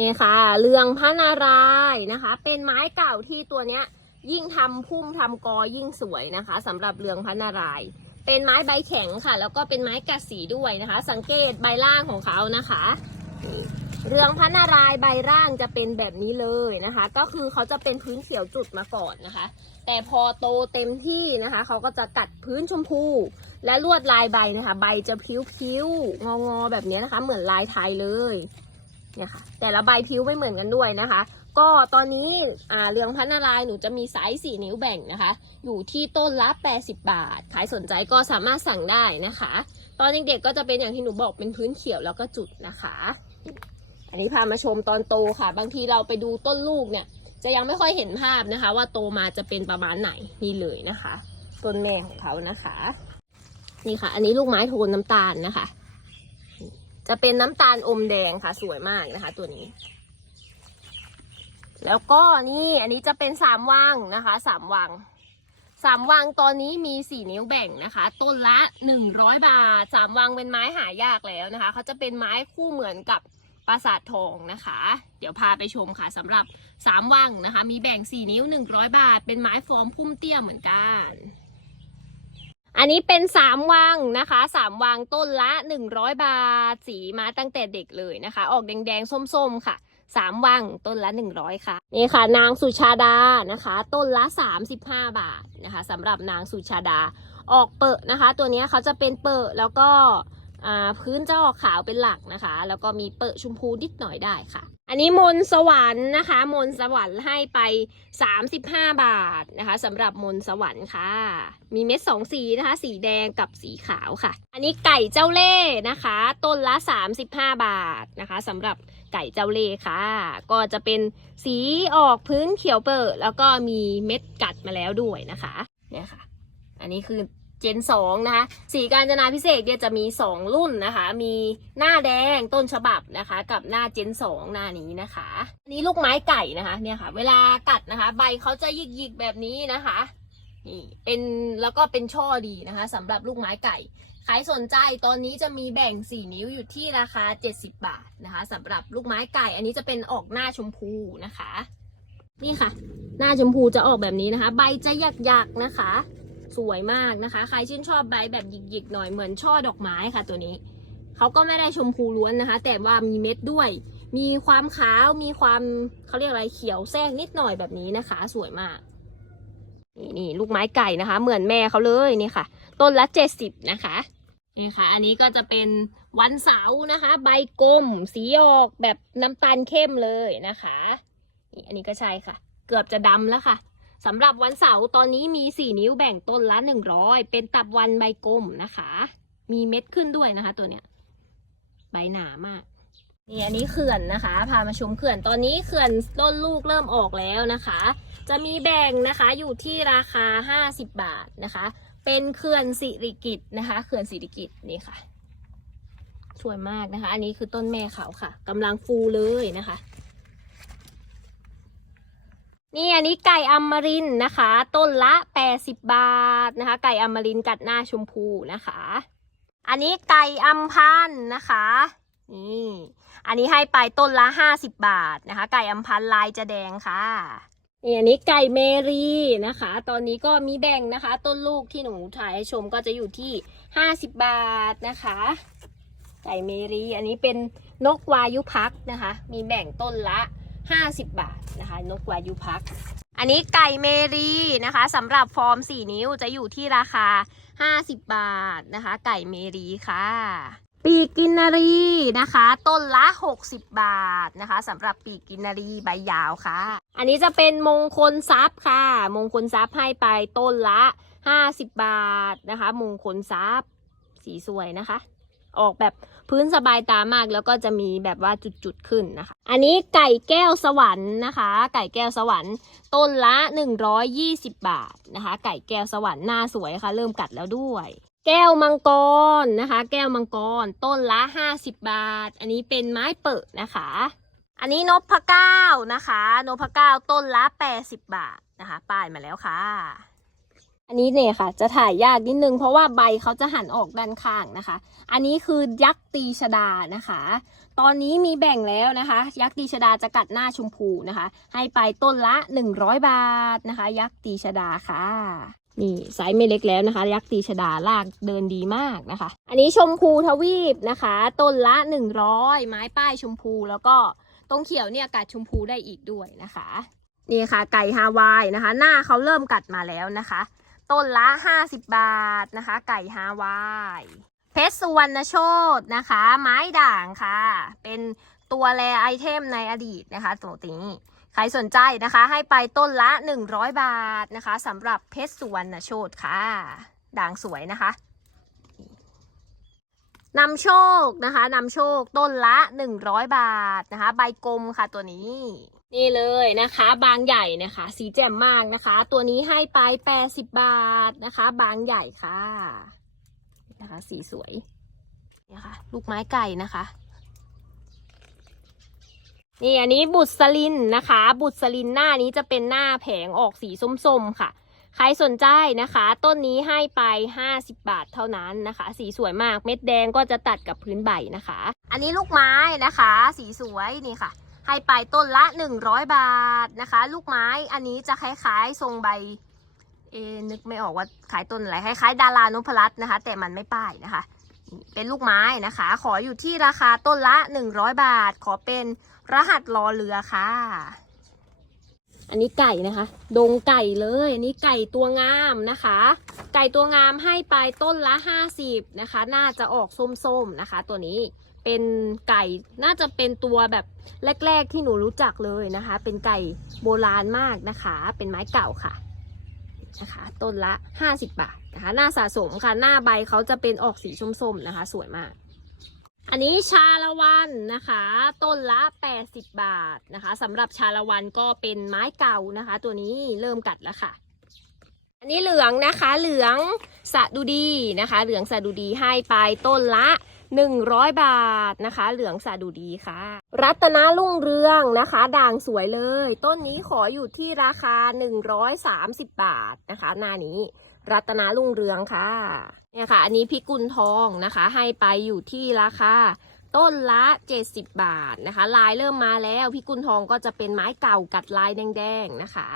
นี่ค่ะ เรืองพระนารายนะคะ เป็นไม้เก่าที่ตัวเนี้ย ยิ่งทำพุ่มทำกอยิ่งสวยนะคะสำหรับเรืองพระนาราย เป็นไม้ใบแข็งค่ะ แล้วก็เป็นไม้กัดสีด้วยนะคะ สังเกตใบล่างของเขานะคะ เรืองพระนารายใบร่างจะเป็นแบบนี้เลยนะคะ ก็คือเขาจะเป็นพื้นเขียวจุดมาก่อนนะคะ แต่พอโตเต็มที่นะคะ เขาก็จะกัดพื้นชมพู และลวดลายใบนะคะ ใบจะพิ้วๆงอๆแบบนี้นะคะ เหมือนลายไทยเลย เนี่ยค่ะแต่ละใบพิ้วไม่เหมือนกันด้วยนะคะ ก็ตอนนี้เรืองพันนารายหนูจะมีไซส์4นิ้วแบ่งนะคะ อยู่ที่ต้นละ80 บาทใครสนใจก็สามารถสั่งได้นะคะ ตอนเด็กๆก็จะเป็นอย่างที่หนูบอกเป็นพื้นเขียวแล้วก็จุดนะคะ อันนี้พามาชมตอนโตค่ะ บางทีเราไปดูต้นลูกเนี่ย จะยังไม่ค่อยเห็นภาพนะคะ ว่าโตมาจะเป็นประมาณไหนนี่เลยนะคะ ต้นแม่ของเขานะคะ นี่ค่ะ อันนี้ลูกไม้โทนน้ำตาลนะคะ จะเป็นน้ำตาลอมแดงค่ะ สวยมากนะคะ ตัวนี้ แล้วก็นี่อันนี้จะเป็นสามวังนะคะสามวังสามวังตอนนี้มีสี่นิ้วแบ่งนะคะ ต้นละหนึ่งร้อยบาทสามวังเป็นไม้หายากแล้วนะคะ เขาจะเป็นไม้คู่เหมือนกับปราสาททองนะคะ เดี๋ยวพาไปชมค่ะสำหรับสามวังนะคะ มีแบ่งสี่นิ้วหนึ่งร้อยบาท เป็นไม้ฟอร์มพุ่มเตี้ยเหมือนกัน อันนี้เป็นสามวังนะคะสามวังต้นละหนึ่งร้อยบาท สีมาตั้งแต่เด็กเลยนะคะ ออกแดงๆ ส้มๆค่ะสามวังต้นละหนึ่งร้อยค่ะนี่ค่ะ นางสุชาดานะคะ ต้นละสามสิบห้าบาทนะคะสำหรับนางสุชาดาออกเปอะนะคะ ตัวนี้เขาจะเป็นเปอะแล้วก็พื้นจะออกขาวเป็นหลักนะคะ แล้วก็มีเปอะชมพูนิดหน่อยได้ค่ะ อันนี้มนต์สวรรค์นะคะ มนต์สวรรค์ให้ไป 35 บาทนะคะสำหรับมนต์สวรรค์ค่ะ มีเม็ดสองสีนะคะ สีแดงกับสีขาวค่ะ อันนี้ไก่เจ้าเล่ห์นะคะ ต้นละ 35 บาทนะคะสำหรับไก่เจ้าเล่ห์ค่ะ ก็จะเป็นสีออกพื้นเขียวเปิด แล้วก็มีเม็ดกัดมาแล้วด้วยนะคะเนี่ยค่ะ อันนี้คือ เจนสองนะคะสีการจนาพิเศษเนี่ยจะมีสองรุ่นนะคะ มีหน้าแดงต้นฉบับนะคะ กับหน้าเจนสองหน้านี้นะคะอันนี้ลูกไม้ไก่นะคะเนี่ยค่ะ เวลากัดนะคะ ใบเขาจะหยิกๆแบบนี้นะคะนี่เป็นแล้วก็เป็นช่อดีนะคะสำหรับลูกไม้ไก่ใครสนใจตอนนี้จะมีแบ่ง 4 นิ้วอยู่ที่ราคา 70 บาทนะคะสำหรับลูกไม้ไก่ อันนี้จะเป็นออกหน้าชมพูนะคะ นี่ค่ะ หน้าชมพูจะออกแบบนี้นะคะ ใบจะหยักๆนะคะ สวยมากนะคะ ใครชื่นชอบใบแบบหยิกๆหน่อยเหมือนช่อดอกไม้ค่ะตัวนี้เขาก็ไม่ได้ชมพูล้วนนะคะ แต่ว่ามีเม็ดด้วย มีความขาวมีความเขาเรียกอะไรเขียวแทรกนิดหน่อยแบบนี้นะคะ สวยมากนี่นี่ลูกไม้ไก่นะคะ เหมือนแม่เขาเลยนี่ค่ะ ต้นละเจ็ดสิบนะคะนี่ค่ะ อันนี้ก็จะเป็นวันเสาร์นะคะ ใบกลมสีออกแบบน้ำตาลเข้มเลยนะคะนี่อันนี้ก็ใช่ค่ะ เกือบจะดำแล้วค่ะ สำหรับวันเสาร์ตอนนี้มีสี่นิ้วแบ่งต้นละหนึ่งร้อยเป็นตับวันใบกลมนะคะ มีเม็ดขึ้นด้วยนะคะ ตัวเนี้ยใบหนามากนี่อันนี้เขื่อนนะคะ พามาชมเขื่อนตอนนี้เขื่อนต้นลูกเริ่มออกแล้วนะคะ จะมีแบ่งนะคะอยู่ที่ราคา 50 บาทนะคะ เป็นเขื่อนสิริกิตนะคะเขื่อนสิริกิตนี่ค่ะสวยมากนะคะ อันนี้คือต้นแม่เขาค่ะกำลังฟูเลยนะคะ นี่อันนี้ไก่อมรินนะคะ ต้นละ 80 บาทนะคะ ไก่อมรินกัดหน้าชมพูนะคะ อันนี้ไก่อัมพันธ์นะคะนี่อันนี้ให้ไปต้นละ 50 บาทนะคะ ไก่อัมพันธ์ลายจะแดงค่ะนี่อันนี้ไก่เมรีนะคะ ตอนนี้ก็มีแบ่งนะคะ ต้นลูกที่หนูถ่ายให้ชมก็จะอยู่ที่ 50 บาทนะคะ ไก่เมรีอันนี้เป็นนกวายุพักนะคะ มีแบ่งต้นละ 50 บาทนะคะ นกวายุพัก อันนี้ไก่เมรีนะคะสำหรับฟอร์ม 4 นิ้วจะอยู่ที่ราคา 50 บาทนะคะ ไก่เมรีค่ะ ปีกินนารีนะคะ ต้นละ 60 บาทนะคะสำหรับปีกกินนารีใบยาวค่ะ อันนี้จะเป็นมงคลทรัพย์ค่ะ มงคลทรัพย์ให้ไปต้นละ 50 บาทนะคะ มงคลทรัพย์สีสวยนะคะ ออกแบบพื้นสบายตามากแล้วก็จะมีแบบว่าจุดๆขึ้นนะคะ อันนี้ไก่แก้วสวรรค์นะคะ ไก่แก้วสวรรค์ต้นละ 120 บาทนะคะ ไก่แก้วสวรรค์หน้าสวยค่ะ เริ่มกัดแล้วด้วย แก้วมังกรนะคะ แก้วมังกรต้นละ 50 บาท อันนี้เป็นไม้เปิดนะคะ อันนี้นพเก้านะคะ นพเก้าต้นละ 80 บาทนะคะ ป้ายมาแล้วค่ะ อันนี้เนี่ยค่ะ จะถ่ายยากนิดนึง เพราะว่าใบเขาจะหันออกด้านข้างนะคะ อันนี้คือยักษ์ตีชดานะคะ ตอนนี้มีแบ่งแล้วนะคะ ยักษ์ตีชดาจะกัดหน้าชมพูนะคะ ให้ไปต้นละ 100 บาทนะคะ ยักษ์ตีชดาค่ะนี่ไซส์ไม่เล็กแล้วนะคะ ยักษ์ตีชดาลากเดินดีมากนะคะ อันนี้ชมพูทวีปนะคะ ต้นละ 100 ไม้ป้ายชมพูแล้วก็ตรงเขียวเนี่ยกัดชมพูได้อีกด้วยนะคะนี่ค่ะ ไก่ฮาวายนะคะ หน้าเขาเริ่มกัดมาแล้วนะคะ ต้นละ 50 บาทนะคะ ไก่ฮาวายเพชรสุวรรณโชตนะคะ ไม้ด่างค่ะ เป็นตัวแรไอเทมในอดีตนะคะตัวนี้ใครสนใจนะคะให้ไปต้นละ 100 บาทนะคะสำหรับเพชรสุวรรณโชตค่ะ ด่างสวยนะคะนำโชคนะคะนำโชคต้นละ 100 บาทนะคะ ใบกลมค่ะตัวนี้ นี่เลยนะคะ บางใหญ่นะคะ สีแจ่มมากนะคะ ตัวนี้ให้ไป80บาทนะคะ บางใหญ่ค่ะนะคะ สีสวยนี่ค่ะ ลูกไม้ไก่นะคะนี่อันนี้บุตรสลินนะคะ บุตรสลินหน้านี้จะเป็นหน้าแผงออกสีส้มๆค่ะ ใครสนใจนะคะ ต้นนี้ให้ไป 50 บาทเท่านั้นนะคะ สีสวยมากเม็ดแดงก็จะตัดกับพื้นใบนะคะ อันนี้ลูกไม้นะคะ สีสวยนี่ค่ะ ให้ไปต้นละ 100 บาทนะคะ ลูกไม้อันนี้จะคล้ายๆทรงใบเอนึกไม่ออกว่าขายต้นอะไรคล้ายๆดารานพรัตน์นะคะ แต่มันไม่ป้ายนะคะ เป็นลูกไม้นะคะ ขออยู่ที่ราคาต้นละ 100 บาท ขอเป็นรหัสรอเรือค่ะ อันนี้ไก่นะคะ ดงไก่เลยอันนี้ไก่ตัวงามนะคะ ไก่ตัวงามให้ไปต้นละ 50นะคะ น่าจะออกส้มๆนะคะ ตัวนี้ เป็นไก่น่าจะเป็นตัวแบบแรก ๆ ที่หนูรู้จักเลยนะคะ เป็นไก่โบราณมากนะคะ เป็นไม้เก่าค่ะนะคะต้นละ 50 บาทนะคะหน้าสะสมค่ะ หน้าใบเขาจะเป็นออกสีส้มๆนะคะ สวยมาก อันนี้ชาละวันนะคะ ต้นละ 80 บาทนะคะสำหรับชาละวันก็เป็นไม้เก่านะคะ ตัวนี้เริ่มกัดแล้วค่ะ อันนี้เหลืองนะคะเหลืองสะดุดีนะคะ เหลืองสะดุดีให้ไปต้นละ 100 บาทนะคะ เหลืองสะดุดีค่ะ รัตนาลุ่งเรืองนะคะ ด่างสวยเลย ต้นนี้ขออยู่ที่ราคา 130 บาทนะคะ หน้านี้ รัตนาลุ่งเรืองค่ะเนี่ยค่ะ อันนี้พิกุลทองนะคะ ให้ไปอยู่ที่ราคาต้นละ 70 บาทนะคะ ลายเริ่มมาแล้วพิกุลทองก็จะเป็นไม้เก่ากัดลายแดงๆนะคะ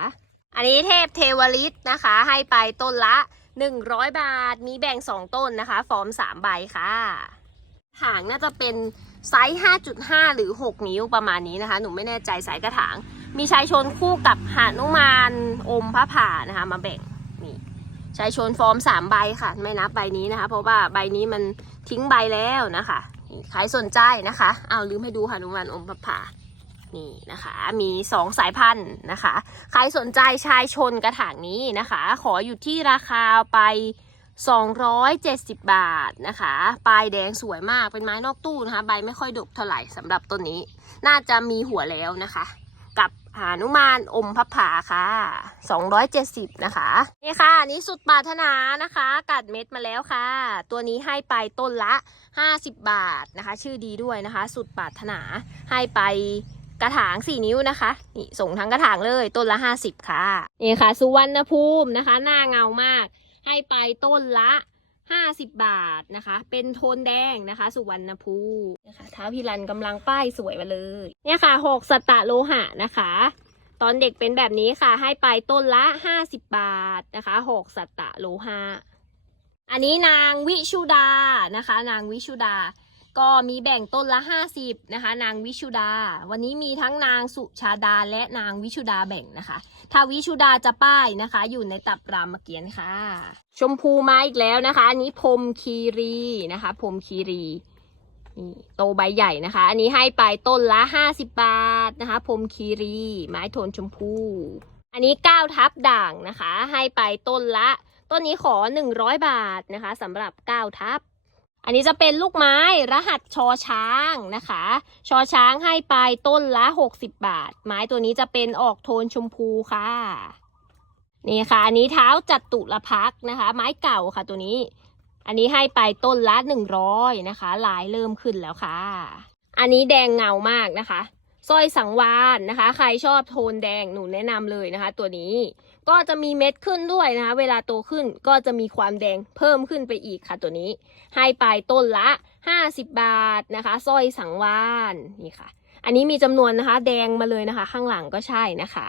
อันนี้เทพเทวฤทธิ์นะคะ ให้ไปต้นละ 100 บาท มีแบ่ง 2 ต้นนะคะ ฟอร์ม 3 ใบค่ะ หางน่าจะเป็นไซส์ 5.5 หรือ 6 นิ้วประมาณนี้นะคะ หนูไม่แน่ใจสายกระถาง มีชายชนคู่กับหานุมานอมพระผ่านะคะ มาแบ่งนี่ชายชนฟอร์ม 3 ใบค่ะ ไม่นับใบนี้นะคะ เพราะว่าใบนี้มันทิ้งใบแล้วนะคะใครสนใจนะคะ เอาลืมให้ดูหานุมานอมพระผ่านี่นะคะ มี 2 สายพันธุ์นะคะ ใครสนใจชายชนกระถางนี้นะคะ ขออยู่ที่ราคาไป 270 บาทนะคะ ปลายแดงสวยมาก เป็นไม้นอกตู้นะคะ ใบไม่ค่อยดกเท่าไหร่สำหรับต้นนี้ น่าจะมีหัวแล้วนะคะ กับหานุมานอมพับผาค่ะ 270 นะคะ นี่ค่ะ อันนี้สุดปรารถนานะคะ กัดเม็ดมาแล้วค่ะ ตัวนี้ให้ไปต้นละ 50 บาทนะคะ ชื่อดีด้วยนะคะ สุดปรารถนา ให้ไปกระถาง 4 นิ้วนะคะ นี่ส่งทั้งกระถางเลย ต้นละ 50 ค่ะ นี่ค่ะ สุวรรณภูมินะคะ หน้าเงามาก ให้ไปต้นละ50บาทนะคะ เป็นโทนแดงนะคะ สุวรรณภูนะคะท้าวพิรันกำลังป้ายสวยมาเลย เนี่ยค่ะหกสตะโลหะนะคะ ตอนเด็กเป็นแบบนี้ค่ะ ให้ไปต้นละ50บาทนะคะหกสตะโลหะ อันนี้นางวิชุดานะคะ นางวิชุดา ก็มีแบ่งต้นละ 50นะคะ นางวิชุดา วันนี้มีทั้งนางสุชาดาและนางวิชุดาแบ่งนะคะ ถ้าวิชุดาจะป้ายนะคะ อยู่ในตับรามเกียรติค่ะ ชมพูมาอีกแล้วนะคะ อันนี้พรมคีรีนะคะพรมคีรีนี่โตใบใหญ่นะคะ อันนี้ให้ไปต้นละ 50 บาทนะคะพรมคีรี ไม้โทนชมพู อันนี้ก้าวทับด่างนะคะ ให้ไปต้นละ ต้นนี้ขอ 100 บาทนะคะสำหรับก้าวทับ อันนี้จะเป็นลูกไม้รหัสชอช้างนะคะ ชอช้างให้ไปต้นละ 60 บาท ไม้ตัวนี้จะเป็นออกโทนชมพูค่ะ นี่ค่ะ อันนี้เท้าจัตุรพักษ์นะคะ ไม้เก่าค่ะตัวนี้ อันนี้ให้ไปต้นละ 100นะคะ ลายเริ่มขึ้นแล้วค่ะ อันนี้แดงเงามากนะคะสร้อยสังวานนะคะ ใครชอบโทนแดงหนูแนะนำเลยนะคะ ตัวนี้ ก็จะมีเม็ดขึ้นด้วยนะคะ เวลาโตขึ้นก็จะมีความแดงเพิ่มขึ้นไปอีกค่ะตัวนี้ ให้ไปต้นละ 50 บาทนะคะสร้อยสังวานนี่ค่ะ อันนี้มีจำนวนนะคะ แดงมาเลยนะคะ ข้างหลังก็ใช่นะคะ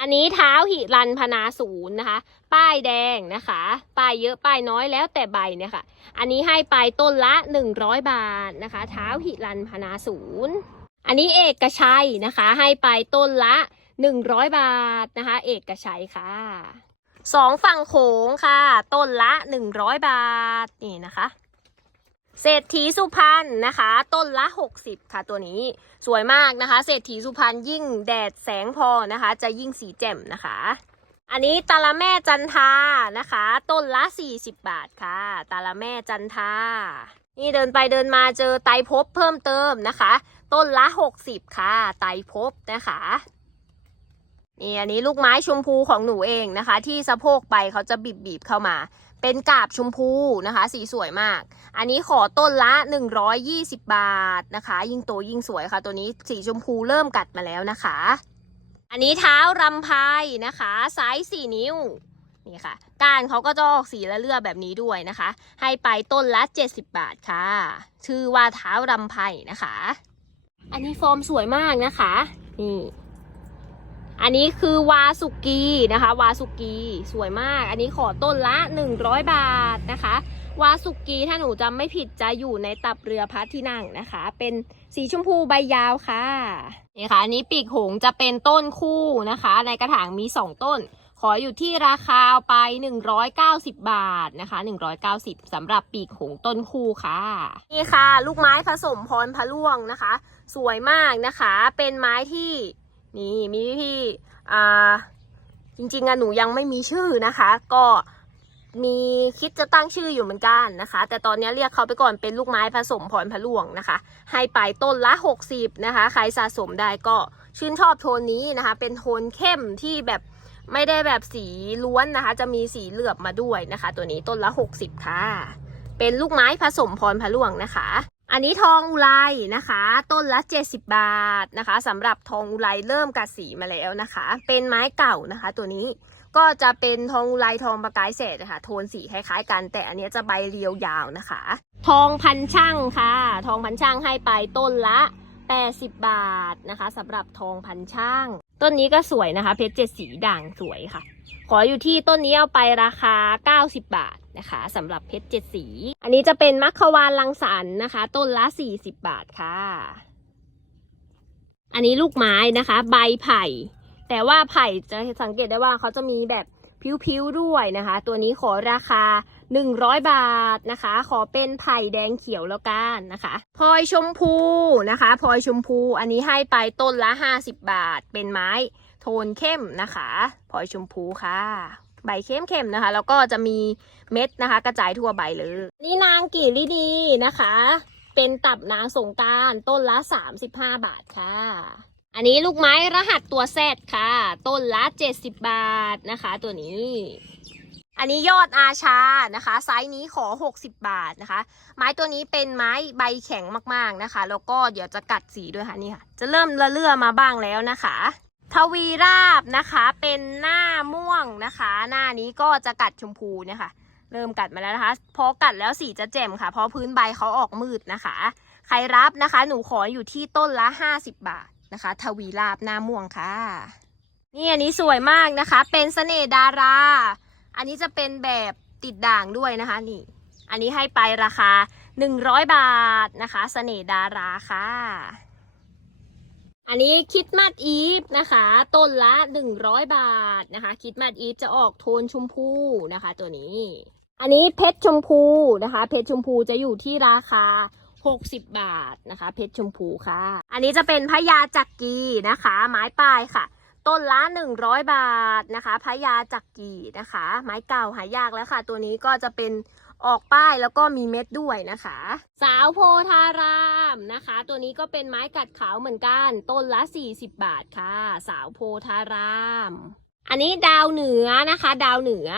อันนี้เท้าหิรันพนาศูนย์นะคะ ป้ายแดงนะคะ ป้ายเยอะป้ายน้อยแล้วแต่ใบเนี่ยค่ะ อันนี้ให้ไปต้นละ 100 บาทนะคะ เท้าหิรันพนาศูนย์อันนี้เอกชัยนะคะ ให้ไปต้นละ 100 บาทนะคะ เอกชัยค่ะสองฝั่งโขงค่ะ ต้นละ 100 บาท นี่นะคะ เศรษฐีสุพรรณนะคะ ต้นละ 60 ค่ะตัวนี้สวยมากนะคะ เศรษฐีสุพรรณยิ่งแดดแสงพอนะคะ จะยิ่งสีแจ่มนะคะ อันนี้ตาละแม่จันทานะคะ ต้นละ 40 บาทค่ะ ตาละแม่จันทานี่เดินไปเดินมาเจอไตรภพเพิ่มเติมนะคะ ต้นละ 60 ค่ะ ไตรภพนะคะ นี่อันนี้ลูกไม้ชมพูของหนูเองนะคะ ที่สะโพกไปเขาจะบีบบีบๆเข้ามา เป็นกาบชมพูนะคะ สีสวยมาก อันนี้ขอต้นละ 120 บาทนะคะ ยิ่งโตยิ่งสวยค่ะ ตัวนี้สีชมพูเริ่มกัดมาแล้วนะคะ อันนี้เท้ารำไพนะคะไซส์4นิ้วนี่ค่ะ ก้านเขาก็จะออกสีละเลือแบบนี้ด้วยนะคะ ให้ไปต้นละ 70 บาทค่ะ ชื่อว่าเท้ารำไพนะคะ อันนี้ฟอร์มสวยมากนะคะ นี่ อันนี้คือวาสุกีนะคะ วาสุกีสวยมาก อันนี้ขอต้นละ 100 บาทนะคะ วาสุกีถ้าหนูจำไม่ผิดจะอยู่ในตับเรือพระที่นั่งนะคะ เป็นสีชมพูใบยาวค่ะนี่ค่ะอันนี้ปีกหงจะเป็นต้นคู่นะคะ ในกระถางมี 2 ต้น ขออยู่ที่ราคาไป 190 บาทนะคะ 190สำหรับปีกหงต้นคู่ค่ะนี่ค่ะ ลูกไม้ผสมพรพะล่วงนะคะ สวยมากนะคะ เป็นไม้ที่ นี่มีพี่ๆอ่าจริงๆอะหนูยังไม่มีชื่อนะคะ ก็มีคิดจะตั้งชื่ออยู่เหมือนกันนะคะ แต่ตอนนี้เรียกเขาไปก่อนเป็นลูกไม้ผสมพรพะลวงนะคะ ให้ไปต้นละ 60 นะคะ ใครสะสมได้ก็ชื่นชอบโทนนี้นะคะ เป็นโทนเข้มที่แบบไม่ได้แบบสีล้วนนะคะ จะมีสีเหลือบมาด้วยนะคะ ตัวนี้ต้นละ 60 ค่ะ เป็นลูกไม้ผสมพรพะลวงนะคะ อันนี้ทองอุไรนะคะ ต้นละ 70 บาทนะคะสำหรับทองอุไรเริ่มกัดสีมาแล้วนะคะ เป็นไม้เก่านะคะ ตัวนี้ก็จะเป็นทองอุไรทองประกายเศษนะคะโทนสีคล้ายๆกัน แต่อันนี้จะใบเรียวยาวนะคะ ทองพันช่างค่ะ ทองพันช่างให้ไปต้นละ 80 บาทนะคะสำหรับทองพันช่าง ต้นนี้ก็สวยนะคะ เพชรเจ็ดสีด่างสวยค่ะ ขออยู่ที่ต้นนี้เอาไปราคา 90 บาท นะคะสำหรับเพชรเจ็ดสี อันนี้จะเป็นมัคควานลังสรรค์นะคะ ต้นละ 40 บาทค่ะ อันนี้ลูกไม้นะคะ ใบไผ่ แต่ว่าไผ่จะสังเกตได้ว่าเขาจะมีแบบพิ้วๆด้วยนะคะ ตัวนี้ขอราคา 100 บาทนะคะ ขอเป็นไผ่แดงเขียวแล้วกันนะคะพลอยชมพูนะคะพลอยชมพูอันนี้ให้ไปต้นละ 50 บาท เป็นไม้โทนเข้มนะคะพลอยชมพูค่ะ ใบเข้มๆนะคะ แล้วก็จะมีเม็ดนะคะ กระจายทั่วใบเลย นี่นางกีริดีนะคะ เป็นตับนางสงการต้นละ 35 บาทค่ะ อันนี้ลูกไม้รหัสตัวแซดค่ะ ต้นละ 70 บาทนะคะ ตัวนี้ อันนี้ยอดอาชานะคะ ไซส์นี้ขอ 60 บาทนะคะ ไม้ตัวนี้เป็นไม้ใบแข็งมากๆนะคะ แล้วก็เดี๋ยวจะกัดสีด้วยค่ะนี่ค่ะ จะเริ่มละเลื่อมาบ้างแล้วนะคะ ทวีราบนะคะเป็นหน้าม่วงนะคะ หน้านี้ก็จะกัดชมพูเนี่ยค่ะ เริ่มกัดมาแล้วนะคะ พอกัดแล้วสีจะแจ่มค่ะ เพราะพื้นใบเขาออกมืดนะคะ ใครรับนะคะ หนูขออยู่ที่ต้นละ 50 บาทนะคะ ทวีราบหน้าม่วงค่ะ นี่อันนี้สวยมากนะคะ เป็นเสน่ห์ดารา อันนี้จะเป็นแบบติดด่างด้วยนะคะนี่ อันนี้ให้ไปราคา 100 บาทนะคะเสน่ห์ดาราค่ะ อันนี้คิดมาดอีฟนะคะ ต้นละ 100 บาทนะคะ คิดมาดอีฟจะออกโทนชมพูนะคะ ตัวนี้ อันนี้เพชรชมพูนะคะ เพชรชมพูจะอยู่ที่ราคา 60 บาทนะคะ เพชรชมพูค่ะ อันนี้จะเป็นพญาจักรีนะคะ ไม้ปลายค่ะ ต้นละ 100 บาทนะคะพญาจักรีนะคะ ไม้เก่าหายากแล้วค่ะ ตัวนี้ก็จะเป็น ออกป้ายแล้วก็มีเม็ดด้วยนะคะ สาวโพธารามนะคะ ตัวนี้ก็เป็นไม้กัดขาวเหมือนกัน ต้นละ 40 บาทค่ะ สาวโพธาราม อันนี้ดาวเหนือนะคะ ดาวเหนือ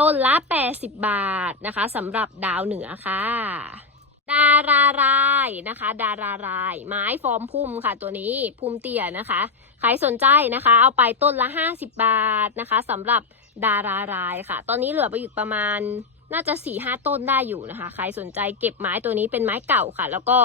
ต้นละ 80 บาทนะคะสำหรับดาวเหนือค่ะ ดารารายนะคะ ดาราราย ไม้ฟอร์มพุ่มค่ะ ตัวนี้พุ่มเตี้ยนะคะใครสนใจนะคะ เอาไปต้นละ 50 บาทนะคะสำหรับดารารายค่ะ ตอนนี้เหลือไปอยู่ประมาณ น่าจะ4ี่ห้าต้นได้อยู่นะคะ ใครสนใจเก็บไม้ตัวนี้เป็นไม้เก่าค่ะ แล้วก็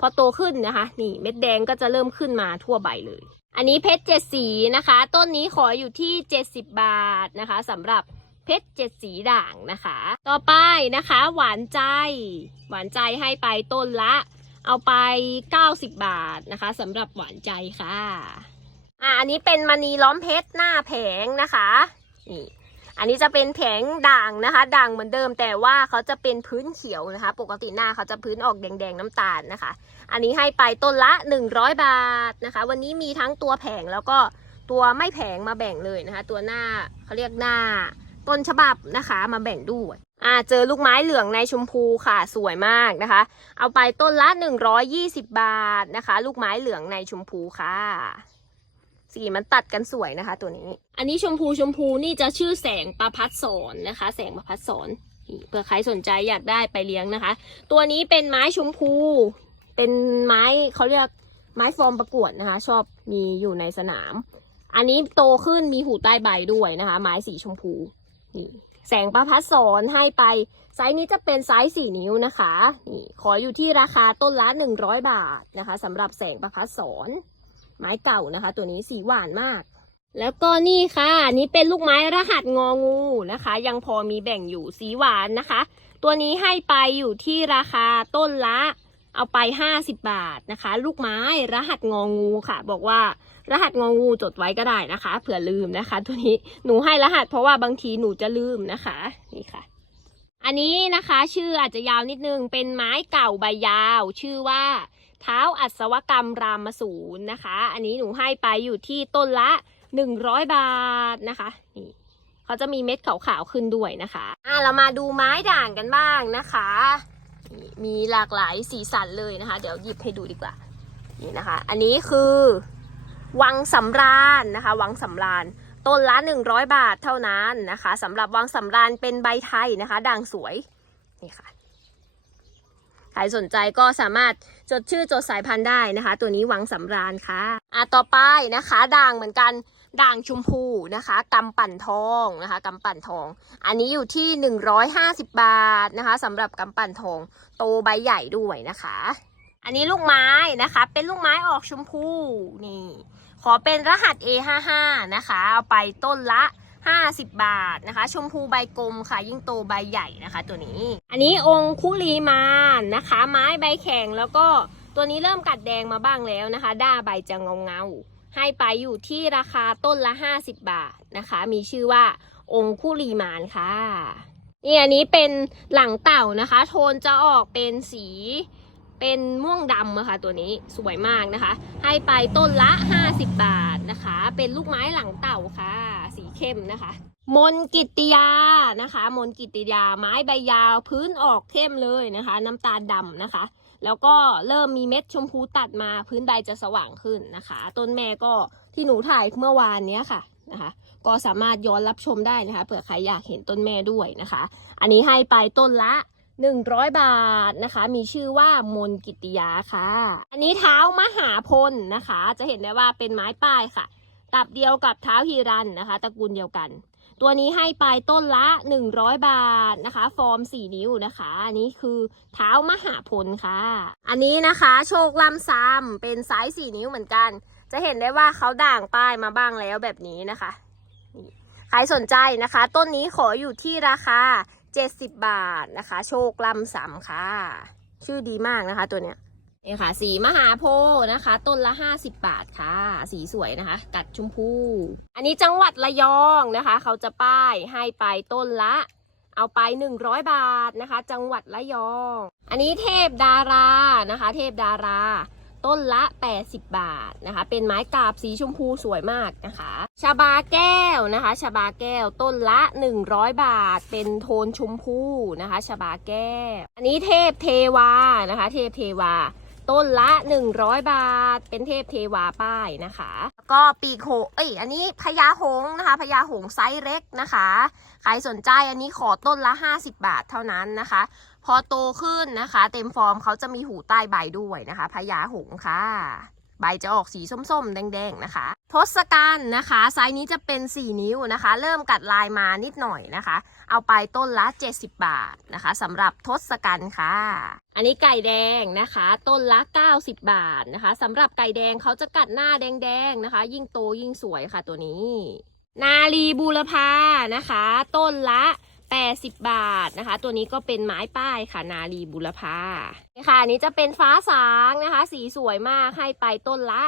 พอโตขึ้นนะคะ นี่เม็ดแดงก็จะเริ่มขึ้นมาทั่วใบเลย อันนี้เพชรเจ็ดสีนะคะ ต้นนี้ขออยู่ที่ 70 บาทนะคะสำหรับเพชรเจ็ดสีด่างนะคะ ต่อไปนะคะ หวานใจ หวานใจให้ไปต้นละ เอาไป 90 บาทนะคะสำหรับหวานใจค่ะอ่าอันนี้เป็นมณีล้อมเพชรหน้าแผงนะคะนี่ อันนี้จะเป็นแผงด่างนะคะ ด่างเหมือนเดิมแต่ว่าเขาจะเป็นพื้นเขียวนะคะ ปกติหน้าเขาจะพื้นออกแดงๆน้ำตาลนะคะ อันนี้ให้ไปต้นละ 100 บาทนะคะ วันนี้มีทั้งตัวแผงแล้วก็ตัวไม่แผงมาแบ่งเลยนะคะ ตัวหน้าเขาเรียกหน้าต้นฉบับนะคะมาแบ่งด้วยอ่าเจอลูกไม้เหลืองในชมพูค่ะสวยมากนะคะ เอาไปต้นละ 120 บาทนะคะ ลูกไม้เหลืองในชมพูค่ะ สีมันตัดกันสวยนะคะตัวนี้ อันนี้ชมพูชมพูนี่จะชื่อแสงประพัดสอนนะคะ แสงประพัดสอนเผื่อใครสนใจอยากได้ไปเลี้ยงนะคะ ตัวนี้เป็นไม้ชมพู เป็นไม้เขาเรียกไม้ฟอร์มประกวดนะคะ ชอบมีอยู่ในสนาม อันนี้โตขึ้นมีหูใต้ใบด้วยนะคะ ไม้สีชมพูนี่แสงประพัดสอนให้ไป ไซส์นี้จะเป็นไซส์สี่นิ้วนะคะนี่ขออยู่ที่ราคาต้นละหนึ่งร้อยบาทนะคะสำหรับแสงประพัดสอน ไม้เก่านะคะ ตัวนี้สีหวานมาก แล้วก็นี่ค่ะนนี้เป็นลูกไม้รหัสงองูนะคะ ยังพอมีแบ่งอยู่สีหวานนะคะ ตัวนี้ให้ไปอยู่ที่ราคาต้นละเอาไป 50 บาทนะคะ ลูกไม้รหัสงองูค่ะ บอกว่ารหัสงองูจดไว้ก็ได้นะคะ เผื่อลืมนะคะ ตัวนี้หนูให้รหัสเพราะว่าบางทีหนูจะลืมนะคะนี่ค่ะ อันนี้นะคะ ชื่ออาจจะยาวนิดนึงเป็นไม้เก่าใบยาว ชื่อว่า เท้าอัศวกรรมรามสูรนะคะ อันนี้หนูให้ไปอยู่ที่ต้นละ 100 บาทนะคะนี่เขาจะมีเม็ดขาวๆขึ้นด้วยนะคะอะเรามาดูไม้ด่างกันบ้างนะคะ มีหลากหลายสีสันเลยนะคะ เดี๋ยวหยิบให้ดูดีกว่านี่นะคะ อันนี้คือวังสำราญนะคะ วังสำราญต้นละ 100 บาทเท่านั้นนะคะสำหรับวังสำราญเป็นใบไทยนะคะ ด่างสวยนี่ค่ะ ใครสนใจก็สามารถจดชื่อจดสายพันธุ์ได้นะคะ ตัวนี้วังสำราญค่ะอะต่อไปนะคะ ด่างเหมือนกันด่างชมพูนะคะกำปั่นทองนะคะกำปั่นทอง อันนี้อยู่ที่ 150 บาทนะคะสำหรับกำปั่นทอง โตใบใหญ่ด้วยนะคะ อันนี้ลูกไม้นะคะ เป็นลูกไม้ออกชมพูนี่ ขอเป็นรหัส A55 นะคะ เอาไปต้นละ 50 บาทนะคะ ชมพูใบกลมค่ะ ยิ่งโตใบใหญ่นะคะ ตัวนี้ อันนี้องคุลีมานนะคะ ไม้ใบแข็งแล้วก็ตัวนี้เริ่มกัดแดงมาบ้างแล้วนะคะ ด้าใบจะเงาเงาให้ไปอยู่ที่ราคาต้นละ 50 บาทนะคะ มีชื่อว่าองคุลีมานค่ะนี่อันนี้เป็นหลังเต่านะคะ โทนจะออกเป็นสีเป็นม่วงดำอะคะตัวนี้สวยมากนะคะ ให้ไปต้นละ 50 บาทนะคะ เป็นลูกไม้หลังเต่าค่ะ สี เข้มนะคะ มนกิติยานะคะ มนกิติยาไม้ใบยาวพื้นออกเข้มเลยนะคะ น้ำตาลดำนะคะ แล้วก็เริ่มมีเม็ดชมพูตัดมาพื้นใบจะสว่างขึ้นนะคะ ต้นแม่ก็ที่หนูถ่ายเมื่อวานเนี้ยค่ะนะคะ ก็สามารถย้อนรับชมได้นะคะเผื่อใครอยากเห็นต้นแม่ด้วยนะคะ อันนี้ให้ไปต้นละ100 บาทนะคะ มีชื่อว่ามนกิติยาค่ะ อันนี้เท้ามหาพลนะคะ จะเห็นได้ว่าเป็นไม้ป้ายค่ะ ตับเดียวกับเท้าฮีรันนะคะ ตระกูลเดียวกัน ตัวนี้ให้ไปต้นละ 100 บาทนะคะ ฟอร์ม 4 นิ้วนะคะ อันนี้คือเท้ามหาพลค่ะ อันนี้นะคะโชคลำซำเป็นไซส์4 นิ้วเหมือนกัน จะเห็นได้ว่าเขาด่างป้ายมาบ้างแล้วแบบนี้นะคะใครสนใจนะคะ ต้นนี้ขออยู่ที่ราคา 70 บาทนะคะ โชคลำสำค่ะ ชื่อดีมากนะคะตัวเนี้ย นี่ค่ะ สีมหาโพธิ์นะคะ ต้นละ50บาทค่ะ สีสวยนะคะ กัดชมพู อันนี้จังหวัดระยองนะคะ เขาจะป้ายให้ไปต้นละ เอาไป100บาทนะคะ จังหวัดระยอง อันนี้เทพดารานะคะ เทพดาราต้นละ 80 บาทนะคะ เป็นไม้กาบสีชมพูสวยมากนะคะ ชาบาแก้วนะคะ ชาบาแก้วต้นละ 100 บาท เป็นโทนชมพูนะคะ ชาบาแก้ว อันนี้เทพเทวานะคะ เทพเทวา ต้นละ 100 บาท เป็นเทพเทวาป้ายนะคะแล้วก็ปีกโหงเอ้ยอันนี้พญาหงนะคะพญาหงไซส์เล็กนะคะ ใครสนใจอันนี้ขอต้นละ 50 บาทเท่านั้นนะคะ พอโตขึ้นนะคะ เต็มฟอร์มเขาจะมีหูใต้ใบด้วยนะคะพญาหงค่ะ ใบจะออกสีส้มๆ แดงๆ นะคะ ทศกัณฐ์นะคะ ไซส์นี้จะเป็น 4 นิ้วนะคะ เริ่มกัดลายมานิดหน่อยนะคะ เอาไปต้นละ 70 บาทนะคะสำหรับทศกัณฐ์ค่ะ อันนี้ไก่แดงนะคะ ต้นละ 90 บาทนะคะสำหรับไก่แดงเขาจะกัดหน้าแดงๆนะคะ ยิ่งโตยิ่งสวยค่ะตัวนี้ นาลีบูรพานะคะ ต้นละ 80 บาทนะคะ ตัวนี้ก็เป็นไม้ป้ายค่ะนาลีบุรพานี่ค่ะอันนี้จะเป็นฟ้าสางนะคะ สีสวยมากให้ไปต้นละ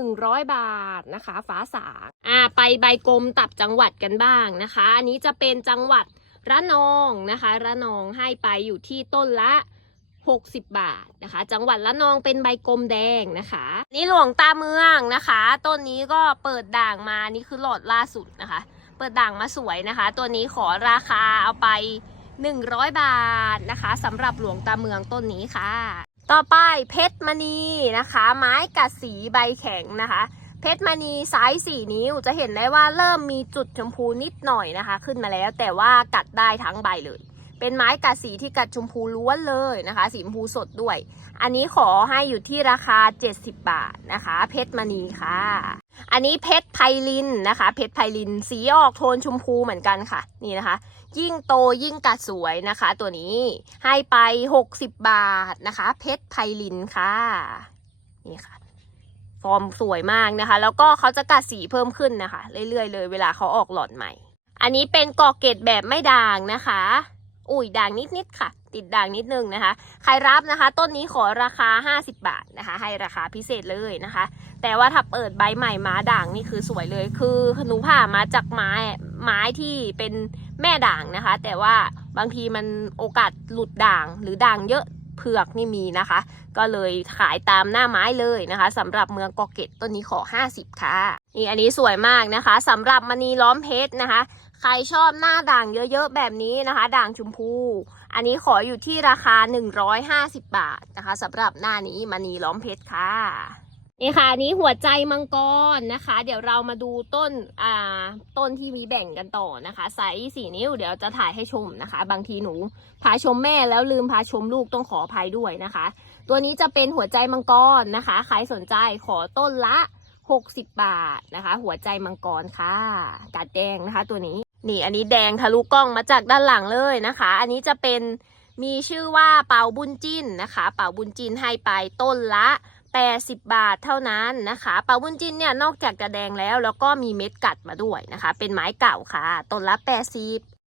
100 บาทนะคะ ฟ้าสางอ่าไปใบกลมตับจังหวัดกันบ้างนะคะ อันนี้จะเป็นจังหวัดระนองนะคะ ระนองให้ไปอยู่ที่ต้นละ60 บาทนะคะ จังหวัดละนองเป็นใบกลมแดงนะคะ นี่หลวงตาเมืองนะคะ ต้นนี้ก็เปิดด่างมานี่คือหลอดล่าสุดนะคะ เปิดด่างมาสวยนะคะ ตัวนี้ขอราคาเอาไป 100 บาทนะคะสำหรับหลวงตาเมืองต้นนี้ค่ะ ต่อไปเพชรมณีนะคะ ไม้กัดสีใบแข็งนะคะ เพชรมณีไซส์4นิ้วจะเห็นได้ว่าเริ่มมีจุดชมพูนิดหน่อยนะคะ ขึ้นมาแล้วแต่ว่ากัดได้ทั้งใบเลยเป็นไม้กัดสีที่กัดชมพูล้วนเลยนะคะ สีชมพูสดด้วย อันนี้ขอให้อยู่ที่ราคา 70 บาทนะคะ เพชรมณีค่ะ อันนี้เพชรไพลินนะคะ เพชรไพลินสีออกโทนชมพูเหมือนกันค่ะ นี่นะคะ ยิ่งโตยิ่งกัดสวยนะคะ ตัวนี้ให้ไป 60 บาทนะคะ เพชรไพลินค่ะ นี่ค่ะ ฟอร์มสวยมากนะคะ แล้วก็เขาจะกัดสีเพิ่มขึ้นนะคะ เรื่อยๆเลย เวลาเขาออกหลอดใหม่ อันนี้เป็นกอกเกตแบบไม่ด่างนะคะ อุ้ยด่างนิดๆค่ะ ติดด่างนิดนึงนะคะ ใครรับนะคะ ต้นนี้ขอราคา 50 บาทนะคะ ให้ราคาพิเศษเลยนะคะ แต่ว่าถ้าเปิดใบใหม่มาด่างนี่คือสวยเลย คือหนูผ่ามาจากไม้ไม้ที่เป็นแม่ด่างนะคะ แต่ว่าบางทีมันโอกาสหลุดด่างหรือด่างเยอะเผือกนี่มีนะคะ ก็เลยขายตามหน้าไม้เลยนะคะสำหรับเมืองกอเกตต้นนี้ขอ 50 ค่ะ นี่อันนี้สวยมากนะคะสำหรับมณีล้อมเพชรนะคะ ใครชอบหน้าด่างเยอะๆแบบนี้นะคะ ด่างชมพู อันนี้ขออยู่ที่ราคา 150 บาทนะคะสำหรับหน้านี้มณีล้อมเพชรค่ะนี่ค่ะนนี้หัวใจมังกรนะคะ เดี๋ยวเรามาดูต้นอ่าต้นที่มีแบ่งกันต่อนะคะไซส์สี่นิ้วเดี๋ยวจะถ่ายให้ชมนะคะ บางทีหนูพาชมแม่แล้วลืมพาชมลูกต้องขออภัยด้วยนะคะ ตัวนี้จะเป็นหัวใจมังกรนะคะใครสนใจขอต้นละ 60 บาทนะคะ หัวใจมังกรค่ะกัดแดงนะคะตัวนี้ นี่อันนี้แดงทะลุกล้องมาจากด้านหลังเลยนะคะ อันนี้จะเป็นมีชื่อว่าเป่าบุญจินนะคะ เป่าบุญจินให้ไปต้นละ 80 บาทเท่านั้นนะคะ เป่าบุญจินเนี่ยนอกจากจะแดงแล้ว แล้วก็มีเม็ดกัดมาด้วยนะคะ เป็นไม้เก่าค่ะ ต้นละ 80